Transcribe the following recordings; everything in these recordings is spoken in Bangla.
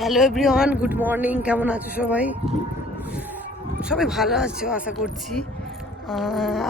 হ্যালো এভরিওয়ান গুড মর্নিং কেমন আছো সবাই? সবাই ভালো আছো, আশা করছি।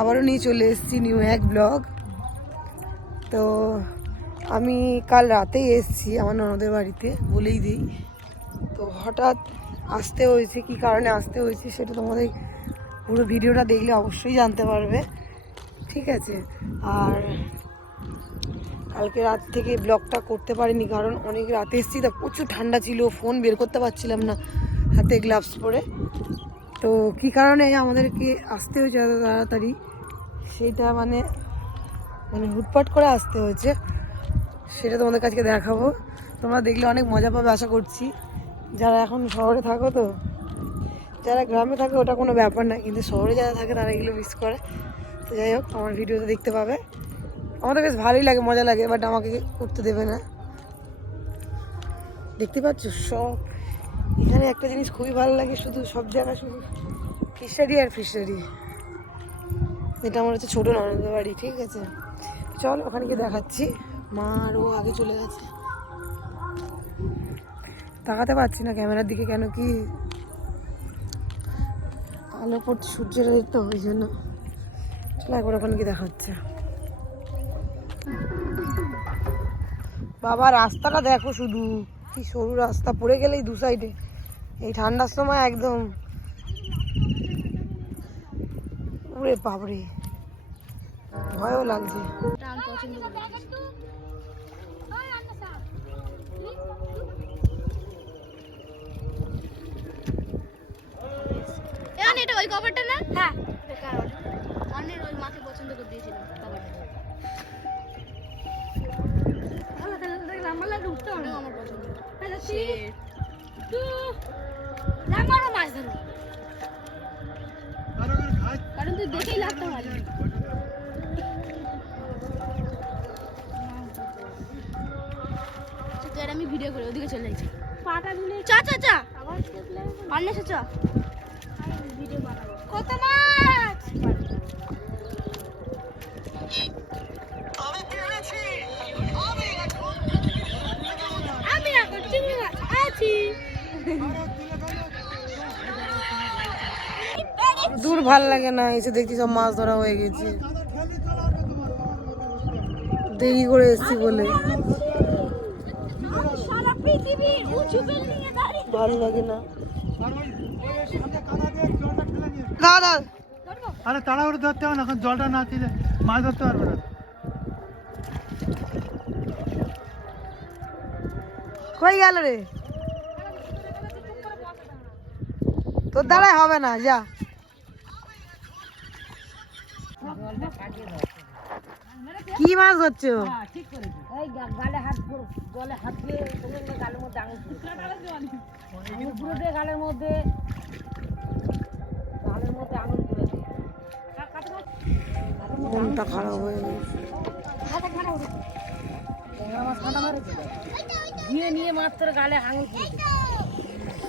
আবারও নিয়ে চলে এসেছি নিউ এক ব্লগ তো আমি কাল রাতেই এসেছি আমার ননদের বাড়িতে, বলেই দিই। তো হঠাৎ আসতে হয়েছে, কি কারণে আসতে হয়েছে সেটা তোমাদের পুরো ভিডিওটা দেখলে অবশ্যই জানতে পারবে। ঠিক আছে? আর কালকে রাত থেকে ব্লগটা করতে পারিনি, কারণ অনেক রাতে এসেছি, তা প্রচুর ঠান্ডা ছিল, ফোন বের করতে পারছিলাম না হাতে গ্লাভস পরে। তো কী কারণে আমাদেরকে আসতে হয়েছে এত তাড়াতাড়ি? সেইটা মানে মানে হুটপাট করে আসতে হয়েছে। সেটা তোমাদের কাছকে দেখাবো। তোমরা দেখলে অনেক মজা পাবে, আশা করছি। যারা এখন শহরে থাকো তো, যারা গ্রামে থাকে, ওটা কোনো ব্যাপার না, কিন্তু শহরে যারা থাকে তারা এগুলো মিস করে। তো যাই হোক, আমার ভিডিওতে দেখতে পাবে। আমাদের বেশ ভালোই লাগে, মজা লাগে বাট আমাকে করতে দেবে না। দেখতে পাচ্ছ? সব। এখানে একটা জিনিস খুবই ভালো লাগে, শুধু সব জায়গায় শুধু ফিশারি আর ফিশারি এটা আমার হচ্ছে ছোটো ননদের বাড়ি, ঠিক আছে? চল, ওখানে গিয়ে দেখাচ্ছি। মা আর ও আগে চলে গেছে। তাকাতে পারছি না ক্যামেরার দিকে কেন কি। আলো পড়ছে সূর্যের তো ওই জন্য। চলো, একবার ওখানে গিয়ে দেখাচ্ছে। বাবা রাস্তাটা দেখো শুধু। কি সরু রাস্তা পড়ে গেলেই দু সাইডে এই ঠান্ডার সময় একদম। উড়ে বাবরে ভয়ও লাগছে। এটা ওই কভারটা না? হ্যাঁ। অন্যের ওই মাকে পছন্দ করে দিয়েছিলাম কভারটা দেখলাম উঠতে হবে আমার পছন্দ। আমারও মাছ ধরো কারণ তুই দেখেই লাগতে পারি আমি ভিডিও করে ওদিকে চলে যাচ্ছি। পাটা দিলে চা চা চা। অন্য চ। ভিডিও বানাবো। কত মাছ? দূর ভালো লাগে না এসে দেখছি সব মাছ ধরা হয়ে গেছে। দেরি করে এসছি বলে। ভালো লাগে না। দাদা আরে তাড়াহুড়ো ধরতে হবে না এখন জলটা না ছিলে মাছ ধরতে পারবে না। কই গেল রে। তোর দ্বারাই হবে না যা কি মাছ ধরছো গালে হাত পুরো- গলে হাত দিয়ে গালের মধ্যে আঙুল পুরো। দিয়ে গালের মধ্যে গালের মধ্যে আঙুল পুরো দিয়ে। মনটা খারাপ হয়ে গেছে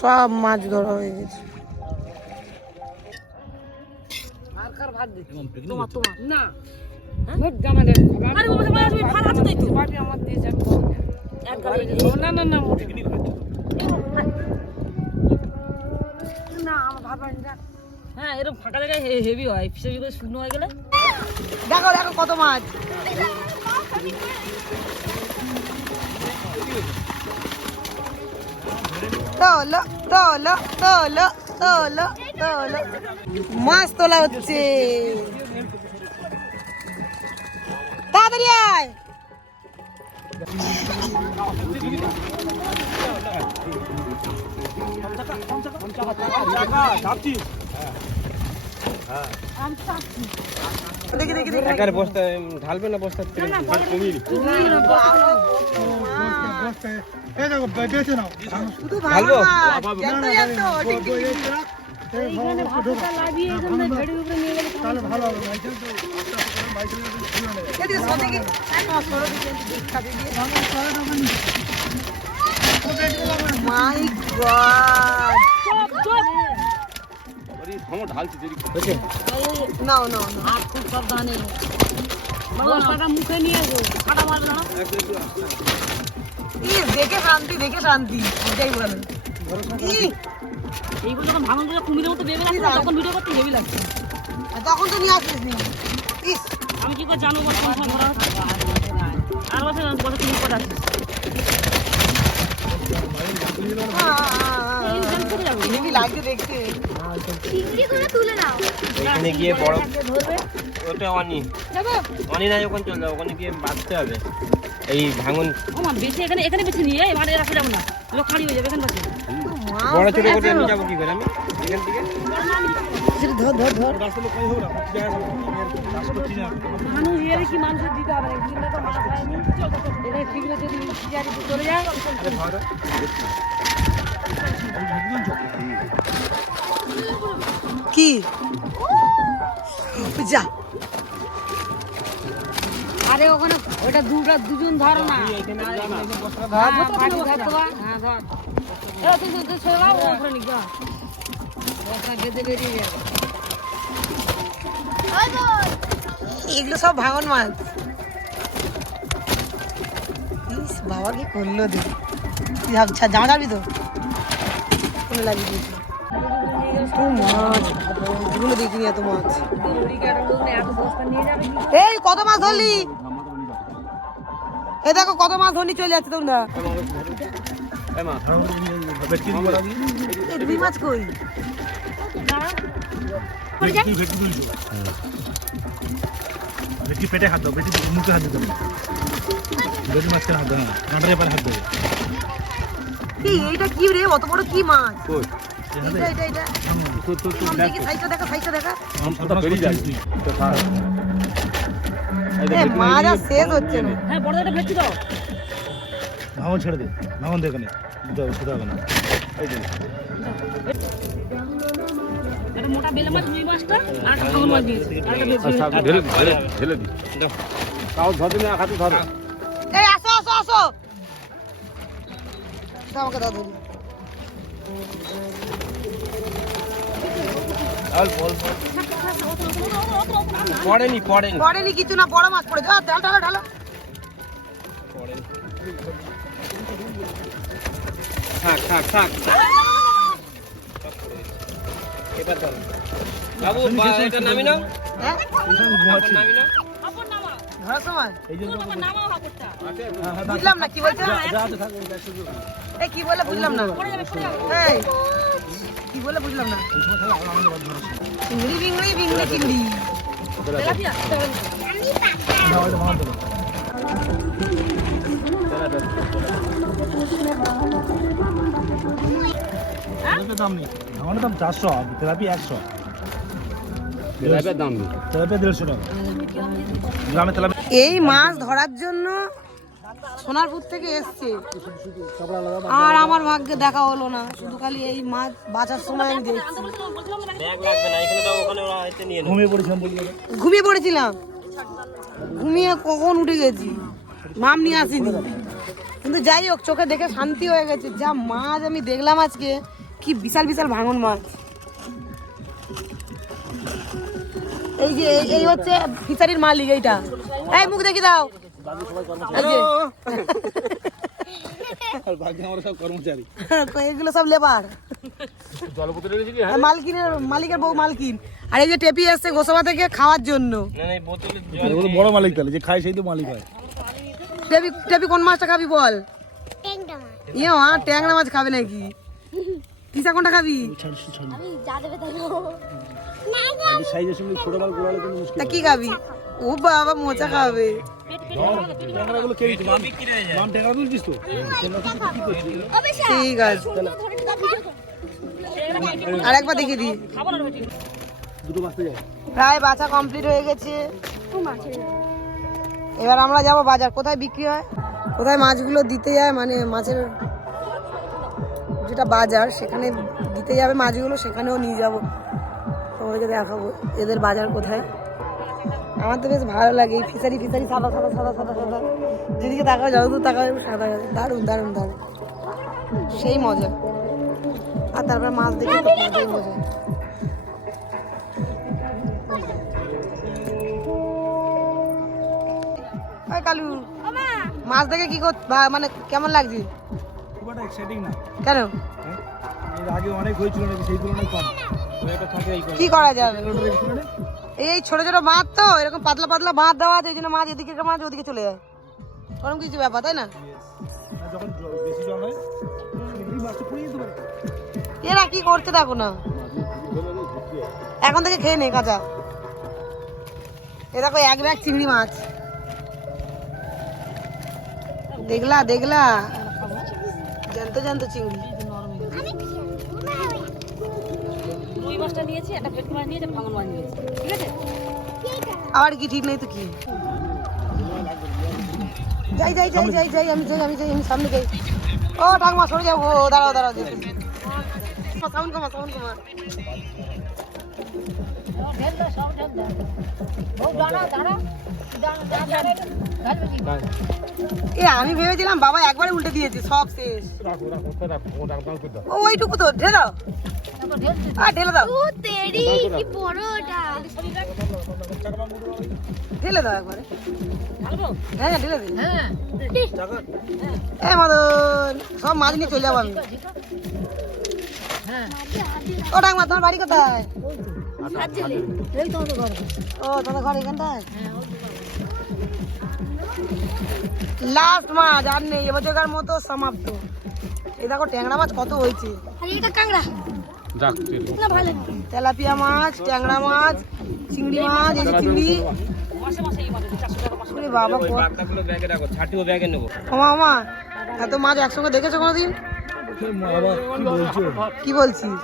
সব মাছ ধরা হয়ে গেছে ভাত দিচ্ছি। তোমার তোমার। না। যাবে না। না না না আমার ভাত হ্যাঁ এরকম ফাঁকা জায়গায় হেভি হয়। ফিসে করে শূন্য হয়ে গেলে? দেখো দেখো কত মাছ। তোলো তোলো তোলো তোলো। মাছ তোলা হচ্ছে। তাড়াতাড়ি আয়। দেখি দেখি দেখি। বস্তা ঢালবে না বস্তা ঢালবো? এইখানে ভাতটা লাগিয়ে তাহলে ভালো হবে না তো ছিল। এদিকে সরে দিকে সরে মাই গড। দেরি হাত খুব সাবধানে। মুখে নিয়ে গো কাটা মারবে না? ইয়ে দেখে শান্তি দেখে শান্তি। এটাই বলে। এইগুলো যখন ভাঙনগুলো কুমিরের মতো বেবে লাগছে তখন ভিডিও করতে হেভি লাগছে। তখন তো নিয়ে আসিস নি। আমি কি করে জানব কোন সময় ধরা হচ্ছে? আর বছর বছর তুমি করে আসছিস এখানে গিয়ে বড় ওটা অনি। অনি না যখন চলে যাবে ওখানে গিয়ে বাঁধতে হবে। এই ভাঙন বেশি এখানে এখানে বেশি নিয়ে এবারে রাখা যাবে না। লোক খালি হয়ে যাবে এখানে বাসে বড় ছোট করে আমি যাব কি করে আমি? এখান থেকে? ধর ধর ধর। রাস্তা লোক হোক না রাস্তা তো চিনা মানুষ এর কি মানুষের দিতে হবে তো মাছ হয়নি। এখানে ঠিক যদি চলে যায় কি? যা। আরে ওখানে ওটা দুটা দুজন ধরো না। এগুলো সব ভাঙন মাছ। বাবা কি করল দেখ। জামা যাবি তো? কোনো লাগিয়ে দিয়েছি। মাছ? এই, কত মাছ ধরলি? এ দেখো, কত মাছ ধরনি চলে যাচ্ছে তোমরা। পেটে হাত দাও ভেটকি মুখে হাত দিতে হাত দাও হাত দেবে কি এইটা কি রে? অত বড় কি মাছ? এটা এটা তো আম দেখি। সাইডটা দেখা দেখা? বেরিয়ে দেখ, মাছ আর শেষ হচ্ছে না। হ্যাঁ বড় একটা ভেটকি দাও। ভাঙন ছেড়ে দে ভাঙন দে এখানে। দিতে হবে শুধু হবে না। এই যে। মোটা বেলে মাছ রুই মাছটা আর একটা ভাঙন মাছ দিয়েছে। আর একটা আচ্ছা ঢেলে ঢেলে ঢেলে দি। দাও। কাউ ধর দিলে হাতে ধর। এই আসো আসো আসো। আমাকে দাও ধরি অল্প অল্প পড়েনি পড়েনি পড়েনি কিছু না বড় মাছ পড়েছে আহ, ঢালো ঢালো ঢালো পড়েনি থাক থাক থাক এবার ধর বাবু বা- এটা নামি নাও হ্যাঁ কাপড় নামি নাও আপন নামা ধরার সময় এই জন্য তোমার নামাও হাতেরটা বুঝলাম না কি বলছো এই কি বলে বুঝলাম না। পড়ে যাবে পড়ে যাবে এই কি বলে বুঝলাম না। চিংড়ি বিংড়ি বিংড়ি চিংড়ি। দাম নেই। চারশো একশো। এই মাছ ধরার জন্য সোনারপুর থেকে এসছে। আর আমার ভাগ্যে দেখা হলো না। শুধু খালি এই মাছ বাঁচার সময় আমি দেখছি। ঘুমিয়ে পড়েছিলাম ঘুমিয়ে কখন উঠে গেছি? মাম নিয়ে আসিনি। কিন্তু যাই হোক চোখে দেখে শান্তি হয়ে গেছে। যা মাছ আমি দেখলাম আজকে কি বিশাল বিশাল ভাঙন মাছ। এই যে এই- হচ্ছে ফিশারির মালিক এইটা। এই মুখ দেখি দাও। বাকি আমরা সব কর্মচারী। এগুলো সব লেবার। মালকিনের মালিকের বউ মালকিন। আর এই যে টেপি এসছে গোসবা থেকে খাওয়ার জন্য। না না এই বোতলে জল ও তো বড় মালিক তাহলে যে খায় সেই তো মালিক হয়। টেপি টেপি কোন মাছটা খাবি বল? ইয়ে মা ট্যাংরা মাছ খাবে নাকি? কিসা কোনটা খাবি? তা কি খাবি? ও বাবা মোচা খাবে। ঠিক আছে। আর একবার দেখে দিই। প্রায় বাছা কমপ্লিট হয়ে গেছে। এবার আমরা যাব বাজার। কোথায় বিক্রি হয়? কোথায় মাছগুলো দিতে যায়? মানে মাছের যেটা বাজার, সেখানে দিতে যাবে মাছগুলো, সেখানেও নিয়ে যাব। তোমাদেরকে দেখাবো এদের বাজার কোথায়। আমার তো বেশ ভালো লাগে এই ফিসারি ফিসারি সাদা সাদা সাদা সাদা সাদা। যেদিকে তাকাও যতদূর তাকাও সাদা দারুণ দারুণ দারুণ। সেই মজা। আর তারপরে মাছ দেখে তো মজাই মজা ওই কালু মাছ দেখে কি কর মানে কেমন লাগছে? কেন? হ্যাঁ? আগে অনেক হয়েছিল সেই তুলনায় কম। কি করা যাবে? এই ছোট ছোট মাছ তো, এরকম পাতলা পাতলা মাছ দেওয়া আছে, এই জন্য মাছ এদিকে মাছ, ওদিকে চলে যায়। ওরকম কিছু ব্যাপার, তাই না? এরা কি করতে থাকো না। এখন থেকে খেয়ে নে, কাঁচা। এ দেখো, এক ব্যাগ চিংড়ি মাছ। দেখলা দেখলা। জ্যান্ত জ্যান্ত চিংড়ি। মাছটা নিয়েছি একটা ভেটকি মাছ নিয়েছি ভাঙন মাছ নিয়েছি। ঠিক আছে? আবার কি ঠিক নেই তো কি? যাই যাই যাই যাই যাই আমি যাই আমি যাই আমি সামনে যাই। ও ঠাকমা সরে যাব ও দাঁড়াও দাঁড়াও সাউন্ড কমা সাউন্ড কমা। ঢেল দাও সব ঢেল দাও বউ দাঁড়া দাঁড়া এ আমি ভেবেছিলাম বাবা একবারে উল্টে দিয়েছে সব শেষ। রাখো রাখো রাখো ওটা দাও করে দাও ও ওইটুকু তো ঢেলে ঢেলে দাও। ও কি বড় ওটা। ঢেলে দাও একবারে। হ্যাঁ ঢেলে দিন। হ্যাঁ। এ মদন সব মাছ নিয়ে চলে যাব আমি। হ্যাঁ। ও তোমার বাড়ি কোথায়? ও তোমাদের ঘর এখানটায়? লাস্ট মাছ আর নেই এবছরকার মতো সমাপ্ত। এই দেখো ট্যাংরা মাছ কত হয়েছে। তেলাপিয়া মাছ ট্যাংরা মাছ চিংড়ি মাছ এই চিংড়ি। বাবা ওই কত- বাগদাগুলো ব্যাগে রাখো ছাটিও ব্যাগে নেব। ওমা ওমা এত মাছ একসঙ্গে দেখেছ কোনোদিন? কি বলছো কি বলছিস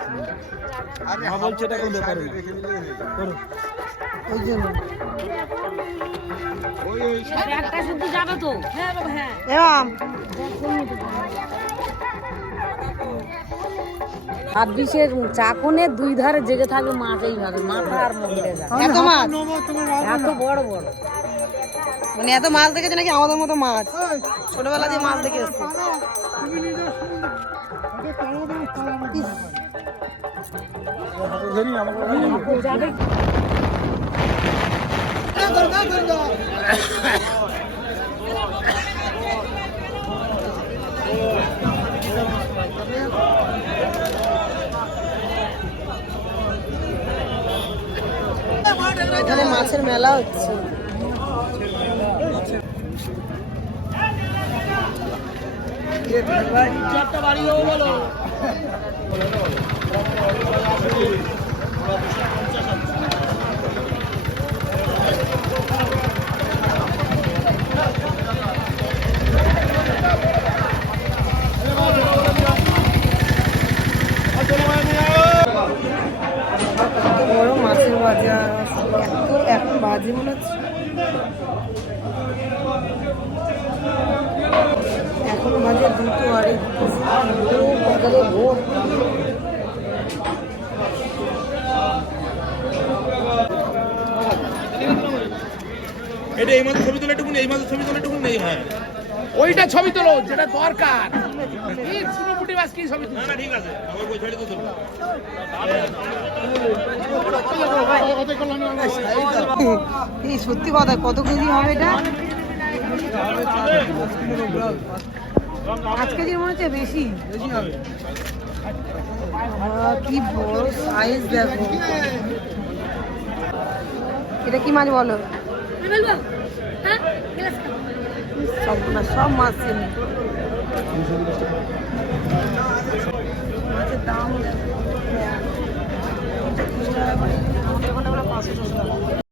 ওই জন্য। একটা শুদ্ধ যাবে তো? হ্যাঁ হ্যাঁ এরাম ছাব্বিশের চাকনে দুই ধারে জেগে থাকবে মাছ এইভাবে মাথা আর মন্দিরে যায়। এত মাছ? এত বড় বড়। মানে এত মাছ দেখেছে নাকি? আমাদের মতো মাছ? ছোটবেলা দিয়ে মাছ দেখে এসছে। আমাকে এখানে মাছের মেলা হচ্ছে। কত বড় মাছের বাজার এত এখন বাজে মনে হচ্ছে এখন বাজে দুটো আড়াই পুরো বাজারে ভোর এটা এই মাঝে ছবি তোলা টুকু এই মাঝে ছবি তোলা টুকু নেই হ্যাঁ। ওইটা ছবি তোলো যেটা দরকার। এই কি ছবি না না ঠিক আছে আমার বই ছেড়ে তো তুলবো এই সত্যি কথা কত কেজি হবে এটা? পাঁচ কেজির মনে হচ্ছে বেশি বেশি হবে। কি বড় সাইজ দেখো। এটা কি মাছ বলো? সব না সব মাছ চেনে মাছের দাম। আমাদের ওখানে আমরা পাঁচশো টাকা।